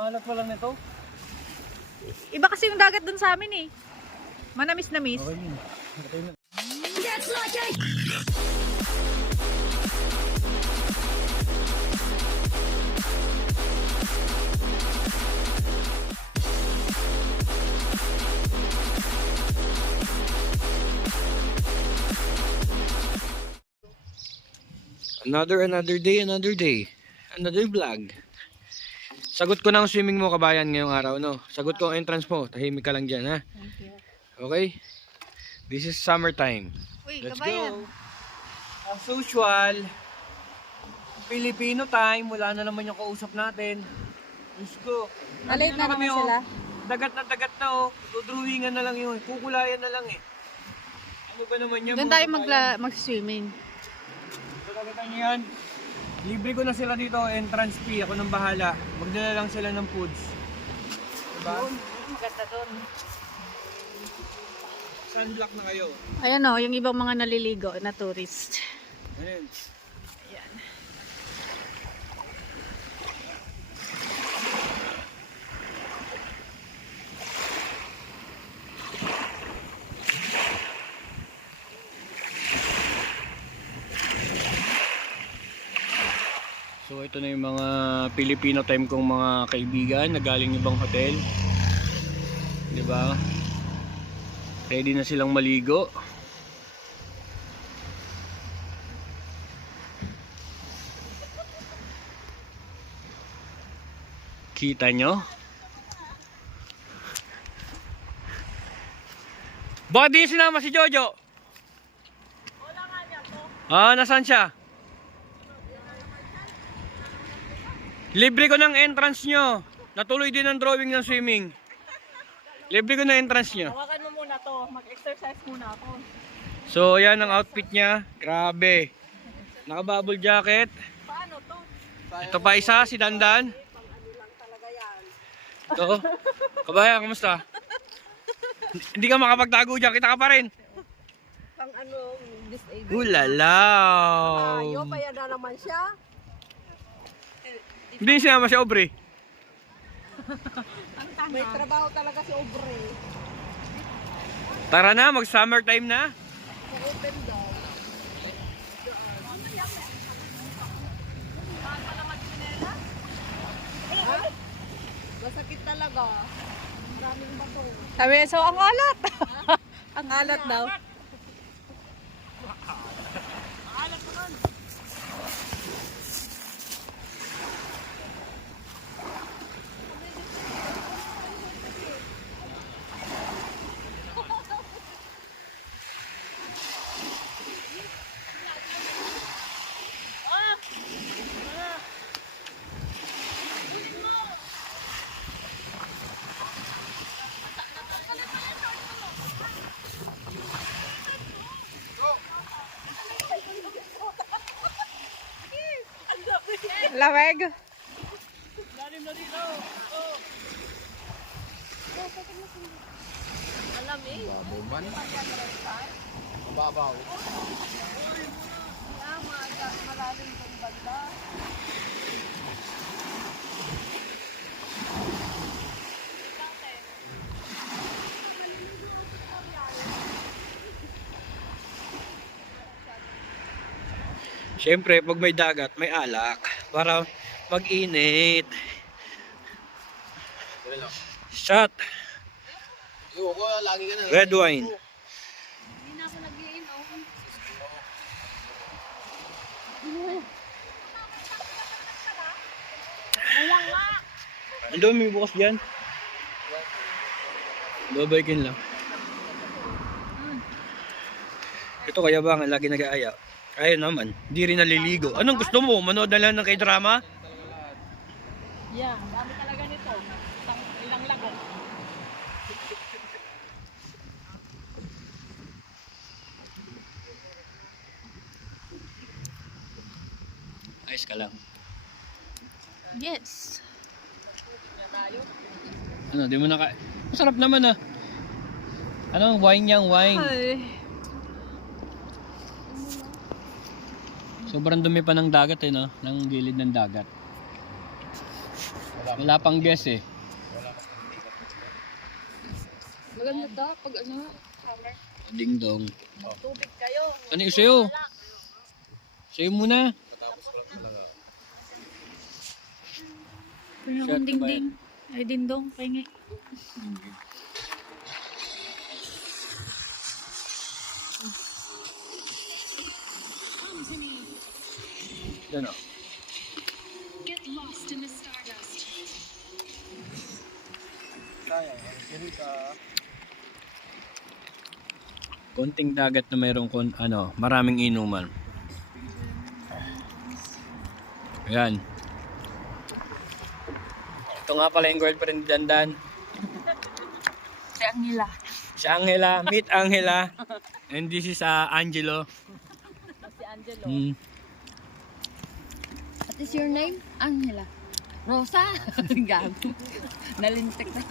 Alat pa lang nito. Iba kasi yung dagat dun sa amin eh. Manamis-namis. Okay yun. Another day, another vlog. Sagot ko na ang swimming mo, kabayan, ngayong araw, no? Sagot ko ang entrance mo, tahimik ka lang dyan, ha? Thank you. Okay? This is summertime. Uy, Let's kabayan. go! As usual, Filipino time, wala na naman yung kausap natin. Let's go. Malate na naman sila. Dagat na, oh. Dudrawingan na lang yun. Kukulayan na lang, eh. Ano ba naman yan? Doon tayo mag-swimming. So, nakita niyo yan. Libre ko na sila dito, entrance fee. Ako nang bahala. Magdala lang sila ng foods. Diba? Maganda doon. Sunblock na kayo. Ayan o, yung ibang mga naliligo na tourist. Ayan. Ayan. So ito na yung mga Filipino time kong mga kaibigan na galing ibang hotel. 'Di ba? Ready na silang maligo. Kita nyo? Bakit di sinama si Jojo? Wala nga niya po. Ah, nasaan siya? Libre ko ng entrance nyo. Natuloy din ang drawing ng swimming. Libre ko ng entrance nyo. Hawakan mo muna to. Mag-exercise muna ako. So, yan ang outfit niya. Grabe. Naka-bubble jacket. Paano to? Ito pa isa, si Dandan. Ito. Kabayan, kamusta? Hindi ka makapagtago dyan. Kita ka pa rin. Pang ano, disabled. Ulala. Ayaw, kaya na naman siya. Hindi sinama si Aubrey. May trabaho talaga si Obre. Tara na, mag-summer time na. Sa open daw. Masakit talaga. Maraming bato. Sabi, so ang alat. Ang alat daw. Laweg. Alam eh. Babaw. Malalim yung banda. Siyempre, pag may dagat, may alak. Para mag-init. Shot. Red wine. Hindi na ako nag-iinom. Ang dami may bukas dyan. Babaikin lang. Ito kaya ba nga lagi nag-aaya? Kaya naman, hindi rin naliligo. Anong gusto mo? Manood na lang ng K-drama? Yeah, dami talaga nito. Ilang lagot. Ayos ka lang. Yes. Ano, di mo naka... Masarap naman ah. Ano, wine yang wine. Ay. Sobrang dumi pa ng dagat eh, no? Ng gilid ng dagat. Wala pang guess eh. Maganda to pag ano, summer. Ding dong. Tubig kayo. Ano yung sa'yo? Sa'yo muna. Kaya Shot akong na ba ding-ding. Ay, dindong. Pahingi. Yan o. Get lost in the stardust. Konting dagat na mayroong maraming inuman. Ayan. Ito nga pala yung girlfriend ni Dandan. Si Angela. Si Angela. Meet Angela. And this is Angelo. Si Angelo. Hmm. What is your name? Angela. Rosa. Gago. Nalintik na.